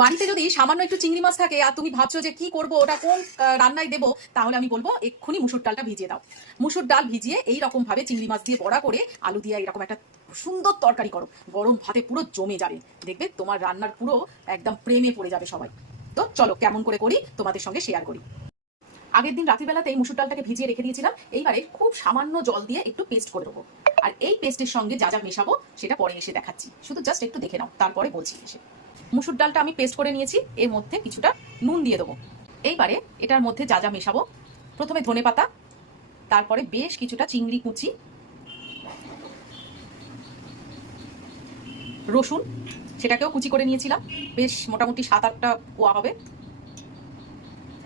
বাড়িতে যদি সামান্য একটু চিংড়ি মাছ থাকে আর তুমি ভাবছো যে কি করব, ওটা কোন রান্নায় দেবো, তাহলে আমি বলবো এক্ষুনি মুসুর ডালটা ভিজিয়ে দাও। মুসুর ডাল ভিজিয়ে এই রকম ভাবে চিংড়ি মাছ দিয়ে বড়া করে আলু দিয়ে এরকম একটা সুন্দর তরকারি করো, গরম ভাতে পুরো জমে যাবে, দেখবে তোমার রান্নার পুরো একদম প্রেমে পড়ে যাবে সবাই। তো চলো কেমন করে করি তোমাদের সঙ্গে শেয়ার করি। আগের দিন রাত্রিবেলাতে এই মুসুর ডালটাকে ভিজিয়ে রেখে দিয়েছিলাম। এইবারে খুব সামান্য জল দিয়ে একটু পেস্ট করে দেবো। আর এই পেস্টের সঙ্গে যা যা মেশাবো সেটা পরে এসে দেখাচ্ছি, শুধু জাস্ট একটু দেখে নাও, তারপরে বলছি এসে। মুসুর ডালটা আমি পেস্ট করে নিয়েছি, এর মধ্যে কিছুটা নুন দিয়ে দেবো। এইবারে এটার মধ্যে যা যা মেশাবো, প্রথমে ধনেপাতা, তারপরে বেশ কিছুটা চিংড়ি কুচি, রসুন সেটাকেও কুচি করে নিয়েছিলাম, বেশ মোটামুটি 7-8টা কোয়া হবে,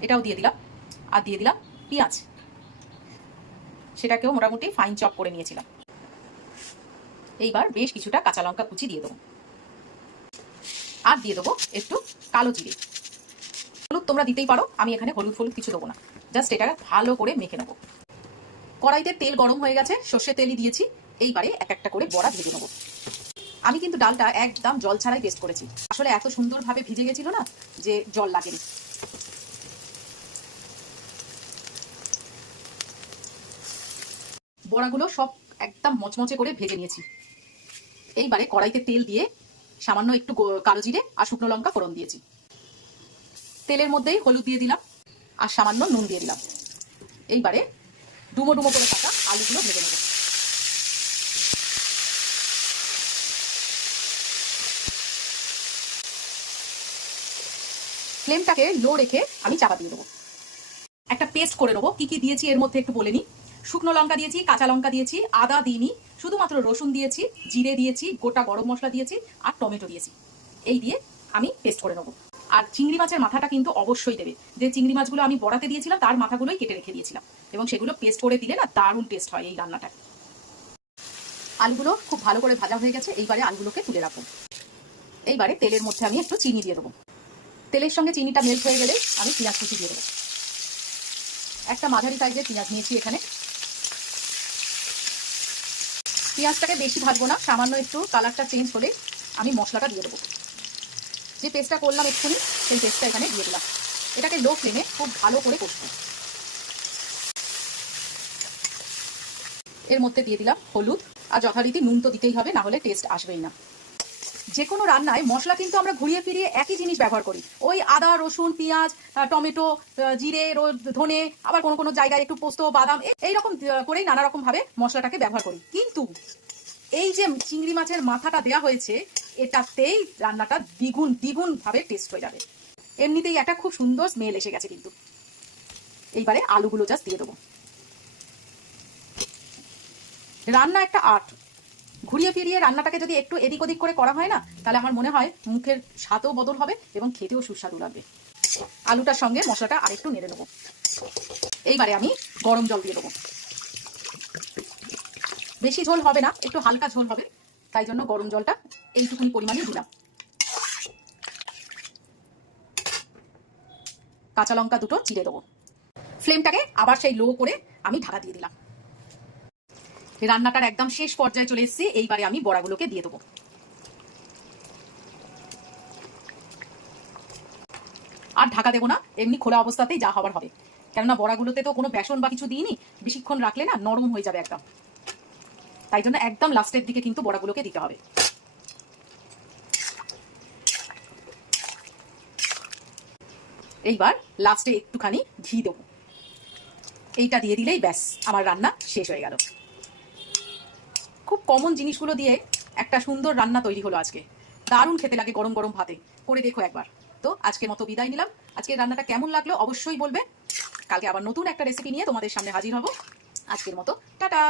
এটাও দিয়ে দিলাম। আর দিয়ে দিলাম পেঁয়াজ, সেটাকেও মোটামুটি ফাইন চপ করে নিয়েছিলাম। এইবার বেশ কিছুটা কাঁচা লঙ্কা কুচি দিয়ে দেবো। আর দিয়ে দেবো একটু কালো জিরে। হলুদ তোমরা দিতেই পারো, আমি এখানে হলুদ ফলুদ কিছু দেবো না, জাস্ট এটা ভালো করে মেখে নেবো। কড়াইতে তেল গরম হয়ে গেছে, সর্ষে তেলই দিয়েছি। এইবারে এক একটা করে বড়া ভেজে নেবো। আমি কিন্তু ডালটা একদম জল ছাড়াই পেস্ট করেছি, আসলে এত সুন্দরভাবে ভিজে গেছিল না যে জল লাগেনি। বড়াগুলো সব একদম মচমচে করে ভেজে নিয়েছি। এইবারে কড়াইতে তেল দিয়ে সামান্য একটু কালো জিরে আর শুকনো লঙ্কা ফোড়ন দিয়েছি। তেলের মধ্যেই হলুদ দিয়ে দিলাম আর সামান্য নুন দিয়ে দিলাম। এইবারে ডুমো ডুমো করে থাকা আলুগুলো ভেজে নেব। ফ্লেমটাকে লো রেখে আমি চাপা দিয়ে দেবো। একটা পেস্ট করে নেবো। কি কি দিয়েছি এর মধ্যে একটু বলে নিই। শুকনো লঙ্কা দিয়েছি, কাঁচা লঙ্কা দিয়েছি, আদা দিইনি, শুধুমাত্র রসুন দিয়েছি, জিরে দিয়েছি, গোটা গরম মশলা দিয়েছি আর টমেটো দিয়েছি। এই দিয়ে আমি পেস্ট করে নেবো। আর চিংড়ি মাছের মাথাটা কিন্তু অবশ্যই দেবে। যে চিংড়ি মাছগুলো আমি বড়াতে দিয়েছিলাম তার মাথাগুলোই কেটে রেখে দিয়েছিলাম, এবং সেগুলো পেস্ট করে দিলে না দারুণ টেস্ট হয় এই রান্নাটা। আলুগুলো খুব ভালো করে ভাজা হয়ে গেছে, এইবারে আলুগুলোকে তুলে রাখবো। এইবারে তেলের মধ্যে আমি একটু চিনি দিয়ে দেবো। তেলের সঙ্গে চিনিটা মেল্ট হয়ে গেলে আমি পেঁয়াজ কুচি দিয়ে দেবো। একটা মাঝারি সাইজের পেঁয়াজ নিয়েছি এখানে। পেঁয়াজটাকে বেশি ভাজবো না, সামান্য একটু কালারটা চেঞ্জ হলে আমি মশলাটা দিয়ে দেবো। যে পেস্টটা করলাম এক্ষুনি সেই পেস্টটা এখানে দিয়ে দিলাম। এটাকে লো ফ্লেমে খুব ভালো করে কষবো। এর মধ্যে দিয়ে দিলাম হলুদ, আর যথারীতি নুন তো দিতেই হবে, না হলে টেস্ট আসবেই না। যে কোনো রান্নায় মশলা কিন্তু আমরা ঘুরিয়ে ফিরিয়ে একই জিনিস ব্যবহার করি। ওই আদা রসুন পেঁয়াজ টমেটো জিরে ধনে, আবার কোনো কোনো জায়গায় একটু পোস্ত বাদাম এইরকম করেই নানা রকম ভাবে মশলাটাকে ব্যবহার করি। কিন্তু এই যে চিংড়ি মাছের মাথাটা দেওয়া হয়েছে, এটাতেই রান্নাটা দ্বিগুণ দ্বিগুণ ভাবে টেস্ট হয়ে যাবে। এমনিতেই একটা খুব সুন্দর স্মেল এসে গেছে কিন্তু। এইবারে আলুগুলো জাস্ট দিয়ে দেবো। রান্না একটা আর্ট। ঘুরিয়ে ফিরিয়ে রান্নাটাকে যদি একটু এদিক ওদিক করে করা হয় না, তাহলে আমার মনে হয় মুখের স্বাদও বদল হবে এবং খেতেও সুস্বাদু লাগবে। আলুটার সঙ্গে মশলাটা আরেকটু নেড়ে নেবো। এইবারে আমি গরম জল দিয়ে দেবো। বেশি ঝোল হবে না, একটু হালকা ঝোল হবে, তাই জন্য গরম জলটা এইটুকুনি পরিমাণে দিলাম। কাঁচা লঙ্কা দুটো চিড়ে দেবো। ফ্লেমটাকে আবার সেই লো করে আমি ঢাকা দিয়ে দিলাম। রান্নাটার একদম শেষ পর্যায়ে চলে এসেছি। এইবারে আমি বড়াগুলোকে দিয়ে দেবো। আর ঢাকা দেবো না, এমনি খোলা অবস্থাতেই যা হবার হবে, কেননা বড়াগুলোতে তো কোনো বেসন বা কিছু দিইনি। বেশিক্ষণ রাখলে না নরম হয়ে যাবে একদম, তাই জন্য একদম লাস্টের দিকে কিন্তু বড়াগুলোকে দিতে হবে। এইবার লাস্টে একটুখানি ঘি দেবো। এইটা দিয়ে দিলেই ব্যাস আমার রান্না শেষ হয়ে গেল। খুব কমন জিনিসগুলো দিয়ে একটা সুন্দর রান্না তৈরি হলো আজকে। দারুণ খেতে লাগে গরম গরম ভাতে, করে দেখো একবার। তো আজকের মতো বিদায় নিলাম। আজকের রান্নাটা কেমন লাগলো অবশ্যই বলবে। কালকে আবার নতুন একটা রেসিপি নিয়ে তোমাদের সামনে হাজির হব। আজকের মতো টাটা।